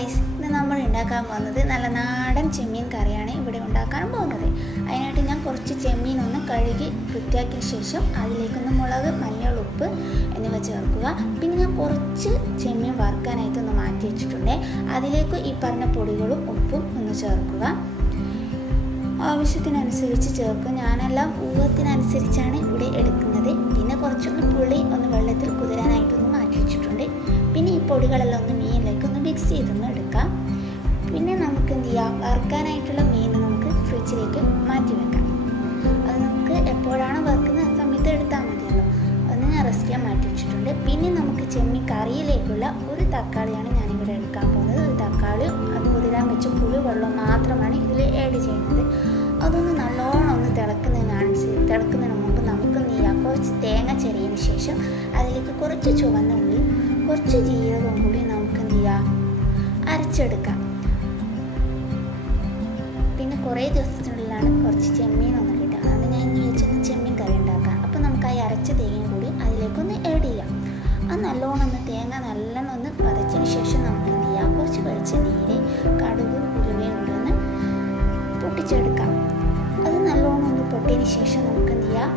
Guys, ഇന്ന് നമ്മൾ ഉണ്ടാക്കാൻ പോകുന്നത് നല്ല നാടൻ ചെമ്മീൻ കറിയാണ് ഇവിടെ ഉണ്ടാക്കാൻ പോകുന്നത്. അതിനായിട്ട് ഞാൻ കുറച്ച് ചെമ്മീൻ ഒന്ന് കഴുകി വൃത്തിയാക്കിയ ശേഷം അതിലേക്കൊന്ന് മുളക്, മഞ്ഞൾ, ഉപ്പ് എന്നിവ ചേർക്കുക. പിന്നെ ഞാൻ കുറച്ച് ചെമ്മീൻ വറുക്കാനായിട്ടൊന്ന് മാറ്റി വെച്ചിട്ടുണ്ട്. അതിലേക്ക് ഈ പറഞ്ഞ പൊടികളും ഉപ്പും ഒന്ന് ചേർക്കുക. ആവശ്യത്തിനനുസരിച്ച് ചേർക്കും. ഞാനെല്ലാം ഊഹത്തിനനുസരിച്ചാണ് ഇവിടെ എടുക്കുന്നത്. പിന്നെ കുറച്ചൊന്ന് പുളി ഒന്ന് വെള്ളത്തിൽ കുതിരാനായിട്ടൊന്ന് മാറ്റി വെച്ചിട്ടുണ്ട്. പിന്നെ ഈ പൊടികളെല്ലാം ഒന്ന് മീനിലേക്ക് ഒന്ന് മിക്സ് ചെയ്തൊന്ന് എടുക്കാം. പിന്നെ നമുക്ക് എന്ത് ചെയ്യാം, വറുക്കാനായിട്ടുള്ള മീൻ നമുക്ക് ഫ്രിഡ്ജിലേക്ക് മാറ്റി വെക്കാം. അത് നമുക്ക് എപ്പോഴാണ് വറുക്കുന്നത് ആ സമയത്ത് എടുത്താൽ മതിയല്ലോ. അതൊന്ന് ഞാൻ റെസ്റ്റ് ചെയ്യാൻ മാറ്റി വെച്ചിട്ടുണ്ട്. പിന്നെ നമുക്ക് ചെമ്മീൻ കറിയിലേക്കുള്ള ഒരു തക്കാളിയാണ് ഞാനിവിടെ എടുക്കാൻ പോകുന്നത്. ഒരു തക്കാളിയും അത് കുതിരാൻ വെച്ച പുളി വെള്ളം മാത്രമാണ് ഇതിൽ ആഡ് ചെയ്യുന്നത്. അതൊന്ന് നല്ലോണം ഒന്ന് തിളക്കുന്നതിന് മുമ്പ് നമുക്ക് എന്ത് ചെയ്യാം, കുറച്ച് തേങ്ങ ചിരകിയതിന് ശേഷം അതിലേക്ക് കുറച്ച് ചുവന്ന ഉള്ളിയും കുറച്ച് ജീരകവും കൂടി നമുക്ക് എന്ത് ചെയ്യാം, അരച്ചെടുക്കാം. പിന്നെ കുറേ ദിവസത്തിനുള്ളിലാണ് കുറച്ച് ചെമ്മീൻ ഒന്ന് കിട്ടുക. അതുകൊണ്ട് ഞാൻ ഇനി വെച്ചൊന്ന് ചെമ്മീൻ കറി ഉണ്ടാക്കാം. അപ്പോൾ നമുക്ക് ആ അരച്ച തേങ്ങയും കൂടി അതിലേക്കൊന്ന് ആഡ് ചെയ്യാം. അത് നല്ലോണം ഒന്ന് തേങ്ങ നല്ലോണം ഒന്ന് പതച്ചതിന് ശേഷം നമുക്ക് എന്ത് ചെയ്യാം, കുറച്ച് വെളിച്ചെണ്ണയിൽ കടുകും ഉലുവയും കൂടി ഒന്ന് പൊട്ടിച്ചെടുക്കാം. അത് നല്ലോണം ഒന്ന് പൊട്ടിയതിന് ശേഷം നമുക്ക് എന്ത് ചെയ്യാം,